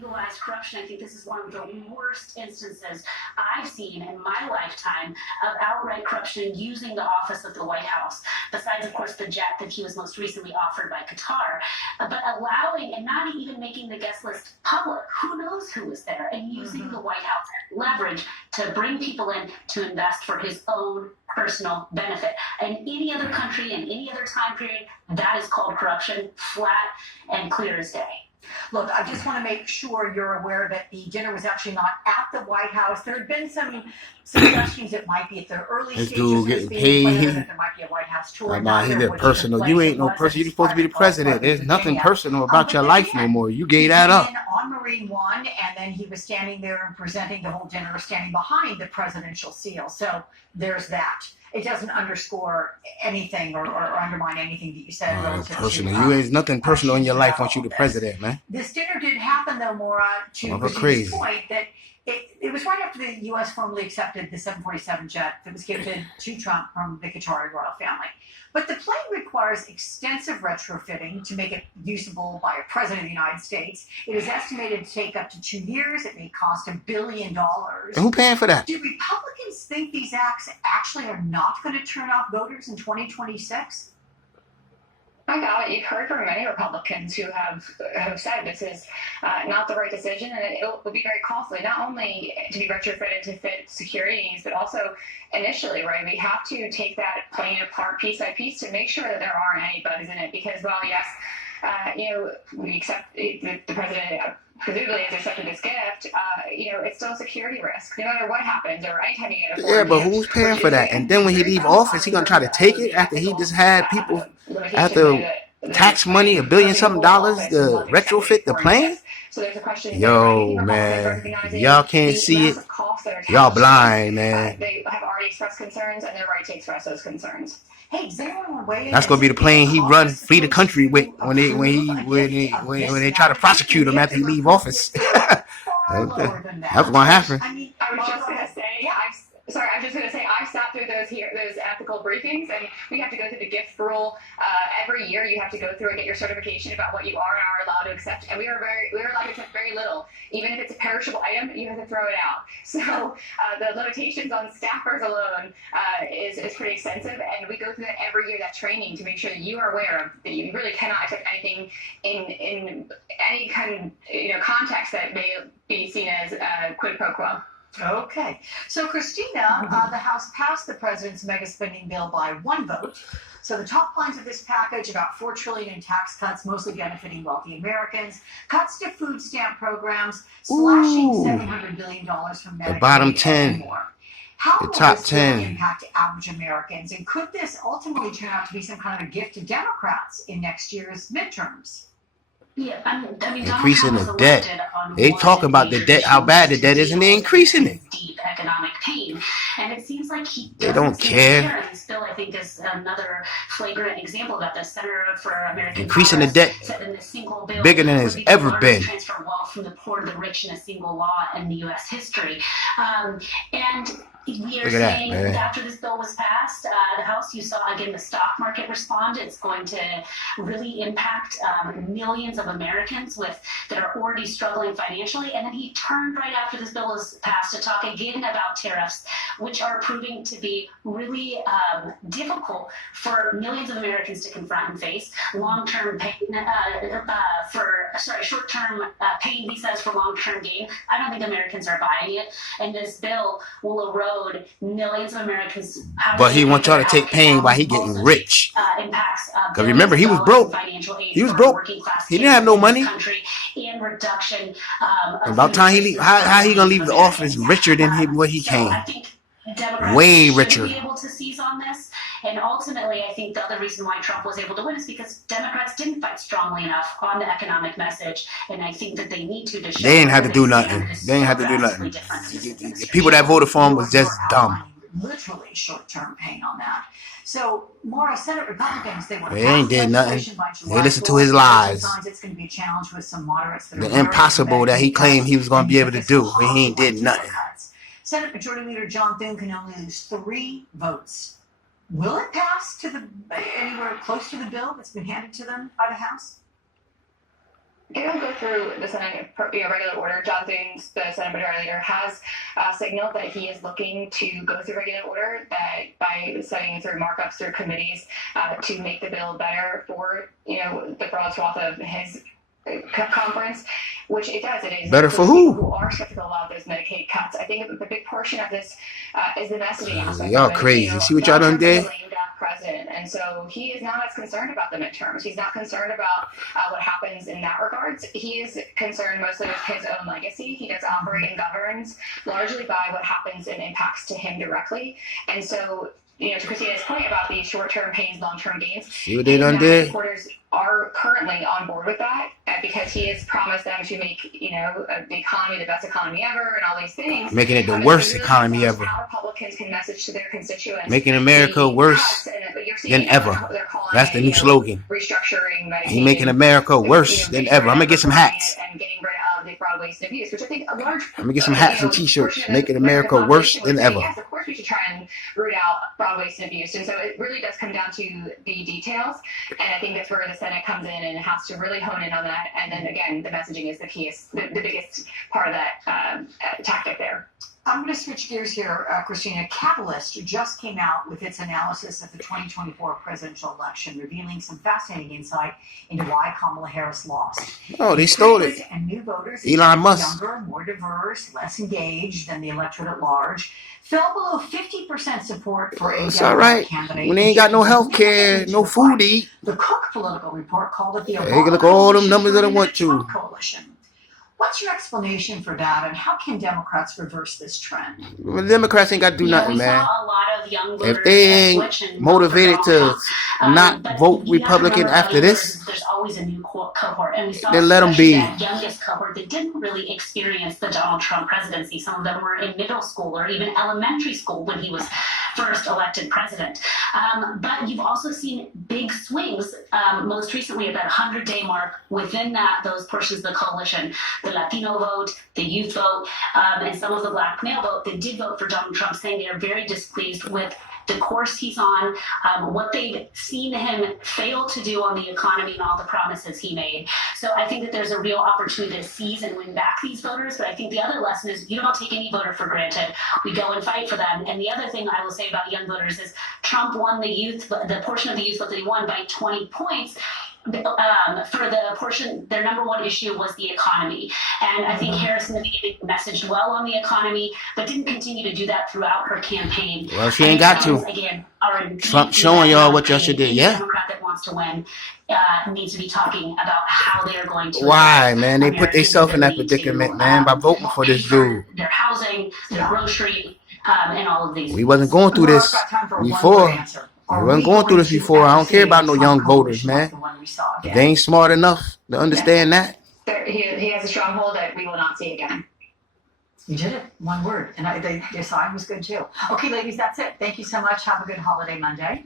legalized corruption. I think this is one of the worst instances I've seen in my lifetime of outright corruption using the office of the White House, besides, of course, the jet that he was most recently offered by Qatar, but allowing and not even making the guest list public. Who knows who was there? And using the White House leverage to bring people in to invest for his own personal benefit. In any other country, in any other time period, that is called corruption, flat and clear as day. Look, I just want to make sure you're aware that the dinner was actually not at the White House. There had been some suggestions it might be at the early This stages. dude getting paid. That there might be a White House tour. He did personal. You ain't no person. You're supposed to be the president. There's nothing personal about your life no more. You gave that up. On Marine One, and then he was standing there and presenting the whole dinner, standing behind the presidential seal. So there's that. It doesn't underscore anything or undermine anything that you said. Personal. You ain't nothing personal in your life once you the president, man. This dinner did happen, though, Maura, to Christine's point that it was right after the U.S. formally accepted the 747 jet that was gifted to Trump from the Qatari royal family. But the plane requires extensive retrofitting to make it usable by a president of the United States. It is estimated to take up to 2 years. It may cost $1 billion. And who paying for that? Do Republicans think these acts actually are not going to turn off voters in 2026? I got it. You've heard from many Republicans who have said this is not the right decision, and it will be very costly, not only to be retrofitted to fit security needs, but also initially, right? We have to take that plane apart piece by piece to make sure that there aren't any bugs in it. Because while yes, we accept the president. Presumably, has accepted this gift, it's still a security risk, no matter what happens or anytime you get a Yeah, but who's paying for that? And then when he leave office, he gonna try to take it after he just had people, after tax money, $1 billion something to retrofit the plane? So there's a question. Yo, man, if y'all can't see it, y'all blind, man. They have already expressed concerns, and they're right to express those concerns. Hey, does anyone want to weigh in? That's gonna be the plane he flee the country with when they try to prosecute him after he leave office. That's what's gonna happen. I was just gonna say, I've sat through those ethical briefings, and we have to go through the gift rule every year. You have to go through and get your certification about what you are and are allowed to accept, and we are allowed to accept very little. Even if it's a perishable item, you have to throw it out. So the limitations on staffers alone is pretty extensive, and we go through that every year, that training, to make sure that you are aware of that you really cannot accept anything in any kind of context that may be seen as quid pro quo. Okay. So, Christina, the House passed the president's mega spending bill by 1 vote. So the top lines of this package, about $4 trillion in tax cuts, mostly benefiting wealthy Americans, cuts to food stamp programs, slashing $700 billion from Medicaid, the bottom 10, and more. How the will top this 10 impact average Americans? And could this ultimately turn out to be some kind of a gift to Democrats in next year's midterms? Yeah, I mean, increasing the debt. They talk about the debt, how bad the debt is, and they're increasing it. Deep economic pain, and it seems like they don't care. This bill, I think, is another flagrant example of that. The Center for American increasing the debt bigger than it's ever been. Transfer wealth from the poor to the rich in a single law in the U.S. history, and we are saying that after this bill was passed, the House, you saw again the stock market respond. It's going to really impact millions of Americans that are already struggling financially. And then he turned right after this bill was passed to talk again about tariffs, which are proving to be really difficult for millions of Americans to confront and face. Long-term pain short-term pain, he says, for long-term gain. I don't think Americans are buying it, and this bill will erode millions of Americans. But he wants y'all to take pain while he getting rich. Because remember, he was broke. He was broke. He didn't have no money. And reduction. About time he leave, how he gonna leave the office richer than what he came? Way richer. Be able to seize on this, and ultimately, I think the other reason why Trump was able to win is because Democrats didn't fight strongly enough on the economic message, and I think that they need to. They didn't have to do nothing. They didn't have to do nothing. The people that voted for him was just dumb. Literally short-term pain on that. So, Maura, Senate Republicans, they ain't did nothing. They listened to his lies. It's going to be a challenge with some moderates. The impossible that he claimed he was going to be able to do, when he ain't did nothing. Senate Majority Leader John Thune can only lose 3 votes. Will it pass to anywhere close to the bill that's been handed to them by the House? It'll go through the Senate regular order. John Thune, the Senate Majority Leader, has signaled that he is looking to go through regular order, that by setting through markups through committees to make the bill better for the broad swath of his conference, which it does. It is Better for people who? who are skeptical about those Medicaid cuts. I think the big portion of this is the messaging aspect. Y'all of it. crazy. See what y'all Donald done Trump is did? a lame duck president, and so he is not as concerned about the midterms. He's not concerned about what happens in that regards. He is concerned mostly with his own legacy. He does operate and governs largely by what happens and impacts to him directly, and so. To Christina's point about the short-term pains, long-term gains, See what they done did? supporters are currently on board with that because he has promised them to make the economy the best economy ever and all these things, Making it the worst economy ever. How Republicans can message to their constituents, Making America worse than ever. That's the new slogan. Restructuring Medicaid. He making America worse than ever. I'm gonna get some hats. And getting rid of the fraud, waste, and abuse, which I think a large. I'm gonna get some hats and T-shirts. Making America worse than ever. Yes, of course we should try and root out fraud, waste, and abuse, and so it really does come down to the details, and I think that's where the Senate comes in and has to really hone in on that. And then again, the messaging is the key, the biggest part of that tactic there. I'm going to switch gears here, Christina. Catalyst just came out with its analysis of the 2024 presidential election, revealing some fascinating insight into why Kamala Harris lost. Oh, they stole it. And new voters, Elon Musk. younger, more diverse, less engaged than the electorate at large, fell below 50% support for a It's all right. candidate. When they ain't got no health care, no food to eat, The Cook political report called it the they can look at all them numbers that they want to. Trump coalition. What's your explanation for that, and how can Democrats reverse this trend? The Democrats ain't got to do nothing, we man. saw a lot of young voters If they ain't switch and motivated vote for to Donald Trump. not But vote you have to Republican remember after about this, voters, there's always a new cohort, and we saw then let 'em especially be. that youngest cohort that didn't really experience the Donald Trump presidency. Some of them were in middle school or even elementary school when he was first elected president. But you've also seen big swings, most recently at that 100-day mark within those portions of the coalition, the Latino vote, the youth vote, and some of the black male vote that did vote for Donald Trump, saying they are very displeased with the course he's on, what they've seen him fail to do on the economy and all the promises he made. So I think that there's a real opportunity to seize and win back these voters. But I think the other lesson is you don't take any voter for granted. We go and fight for them. And the other thing I will say about young voters is Trump won the portion of the youth vote that he won by 20 points. For the portion, their number one issue was the economy. And I think Harris in the beginning messaged well on the economy, but didn't continue to do that throughout her campaign. Well, she ain't got to. Again, Trump showing y'all what y'all should do. Yeah. Democrat that wants to win needs to be talking about how they are going to. Why, man? They put Americans' themselves in that ability predicament, to, man, by voting for this pay for dude. Their housing, their grocery, and all of these. We wasn't going through this before. We wasn't going through this before. I don't care about no young voters, man. They ain't smart enough to understand that. He has a stronghold that we will not see again. You did it. One word. And their sign was good too. Okay, ladies, that's it. Thank you so much. Have a good holiday Monday.